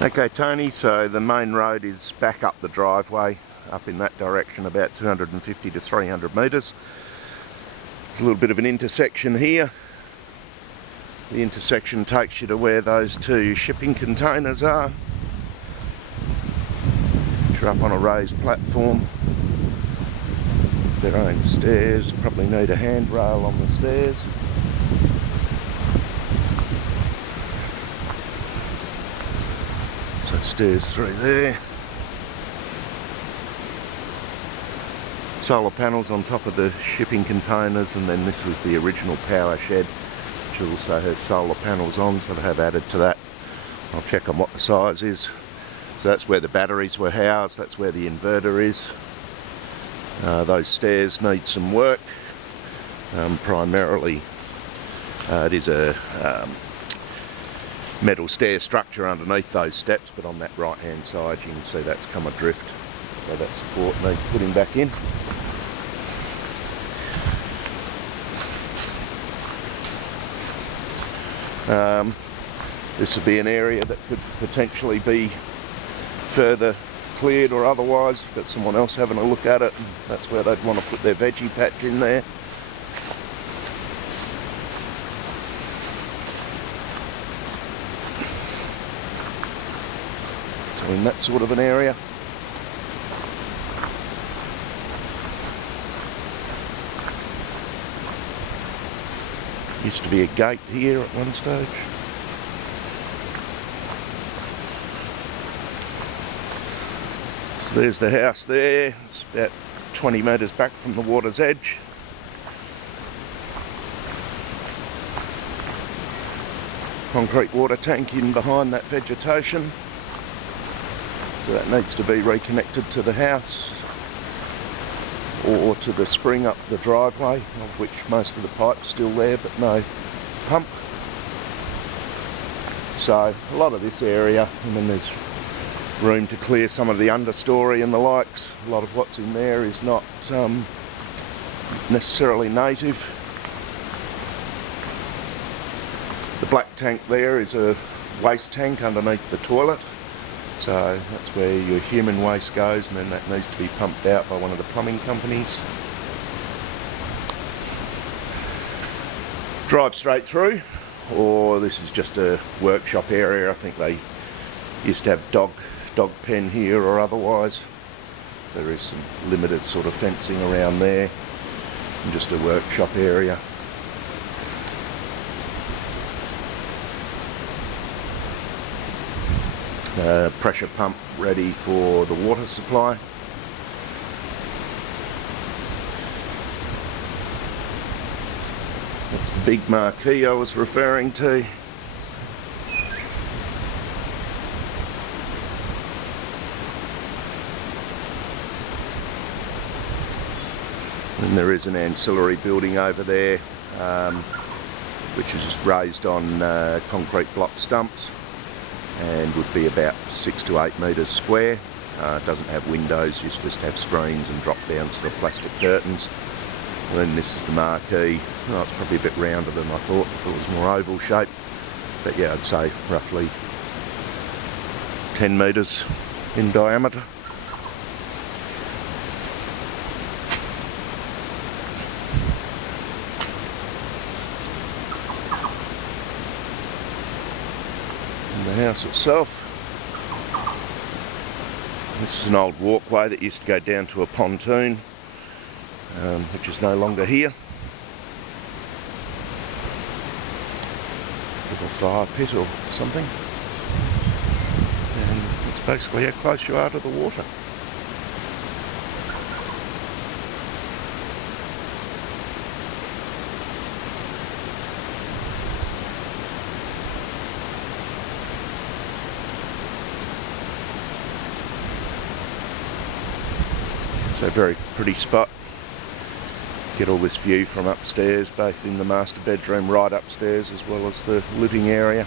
Okay Tony, so the main road is back up the driveway, up in that direction about 250 to 300 metres. There's a little bit of an intersection here. The intersection takes you to where those two shipping containers are. You're up on a raised platform. Their own stairs, probably need a handrail on the stairs. So stairs through there. Solar panels on top of the shipping containers, and then this was the original power shed, which also has solar panels on, so they have added to that. I'll check on what the size is. So that's where the batteries were housed, that's where the inverter is. Those stairs need some work. Primarily it is a metal stair structure underneath those steps, but on that right hand side you can see that's come adrift, so that support needs putting back in. This would be an area that could potentially be further cleared or otherwise. Got someone else having a look at it, and that's where they'd want to put their veggie patch in there. So in that sort of an area. Used to be a gate here at one stage. So there's the house there. It's about 20 metres back from the water's edge. Concrete water tank in behind that vegetation. So that needs to be reconnected to the house or to the spring up the driveway, of which most of the pipe's still there but no pump. So a lot of this area, and then there's room to clear some of the understory and the likes. A lot of what's in there is not necessarily native. The black tank there is a waste tank underneath the toilet. So that's where your human waste goes, and then that needs to be pumped out by one of the plumbing companies. Drive straight through, or this is just a workshop area. I think they used to have dog pen here or otherwise. There is some limited sort of fencing around there, and just a workshop area. Pressure pump ready for the water supply. That's the big marquee I was referring to. And there is an ancillary building over there, which is raised on concrete block stumps, and would be about 6 to 8 metres square. It doesn't have windows, you just have screens and drop down sort of plastic curtains. And then this is the marquee. Oh, it's probably a bit rounder than I thought if it was more oval shaped, but yeah, I'd say roughly 10 metres in diameter. The house itself. This is an old walkway that used to go down to a pontoon, which is no longer here. Little fire pit or something. And it's basically how close you are to the water. So very pretty spot. Get all this view from upstairs, both in the master bedroom right upstairs as well as the living area.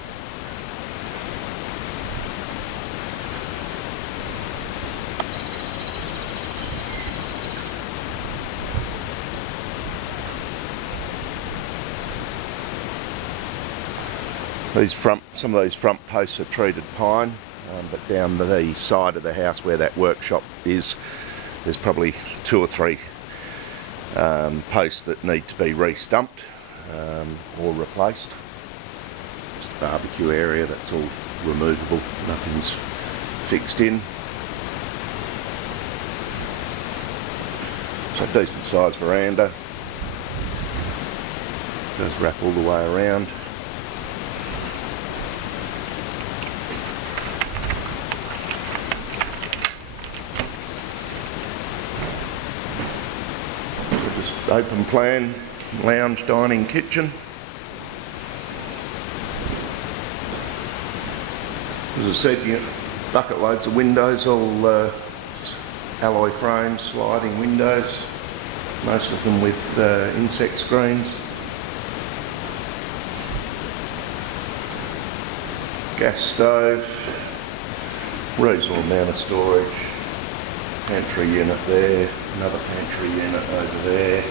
Some of these front posts are treated pine. but down the side of the house where that workshop is, there's probably 2 or 3 posts that need to be re-stumped or replaced. Just a barbecue area, that's all removable, nothing's fixed in. So decent sized veranda, does wrap all the way around. Just open plan, lounge, dining, kitchen. As I said, you get bucket loads of windows, all alloy frames, sliding windows, most of them with insect screens. Gas stove, reasonable amount of storage, pantry unit there, another pantry unit over there,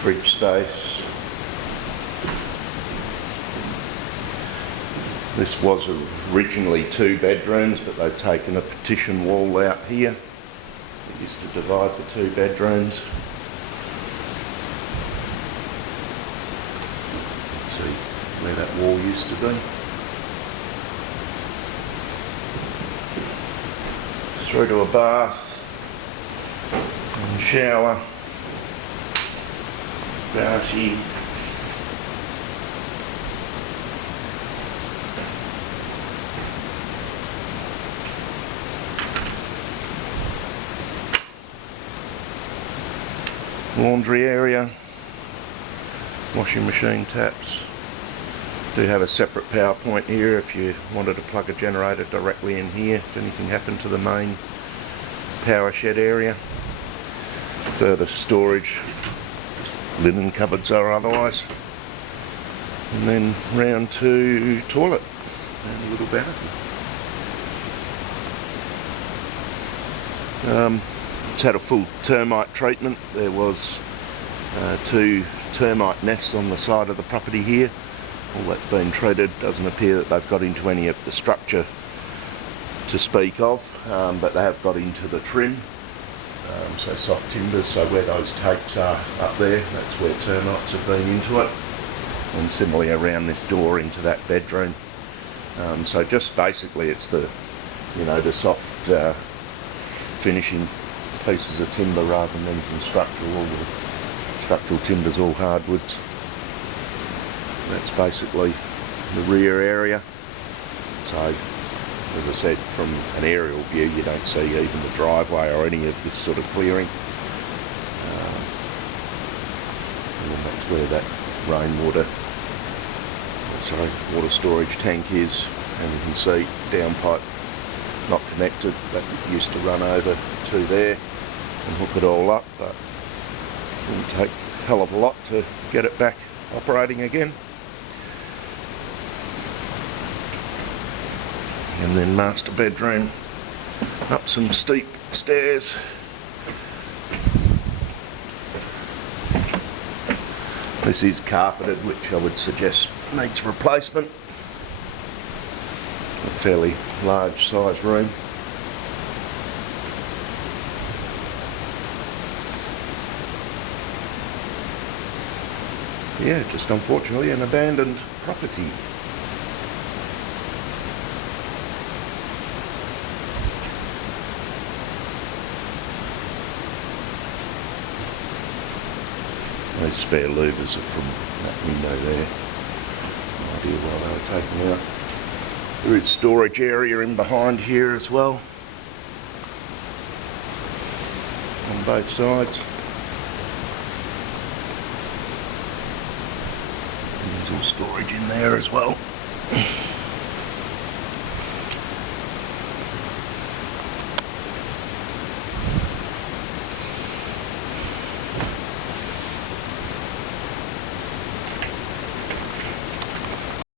fridge space. This was originally 2 bedrooms, but they've taken a partition wall out here. It used to divide the 2 bedrooms. See where that wall used to be. Through to a bath and shower, vashy. Laundry area, washing machine taps. Do have a separate power point here if you wanted to plug a generator directly in here if anything happened to the main power shed area. Further storage, linen cupboards or otherwise. And then round to toilet and a little vanity. It's had a full termite treatment. There was 2 termite nests on the side of the property here. All that's been treated. Doesn't appear that they've got into any of the structure to speak of, but they have got into the trim, so soft timbers, so where those tapes are up there, that's where termites have been into it, and similarly around this door into that bedroom. So just basically it's the, the soft finishing pieces of timber rather than anything structural. All the structural timber's all hardwoods. That's basically the rear area. So, as I said, from an aerial view you don't see even the driveway or any of this sort of clearing. And then that's where that water storage tank is, and you can see downpipe not connected, that used to run over to there and hook it all up, but it didn't take a hell of a lot to get it back operating again. And then master bedroom, up some steep stairs. This is carpeted, which I would suggest needs replacement. A fairly large size room. Yeah, just unfortunately an abandoned property. Those spare louvers are from that window there. No idea why they were taken out. There is storage area in behind here as well, on both sides. And there's all storage in there as well.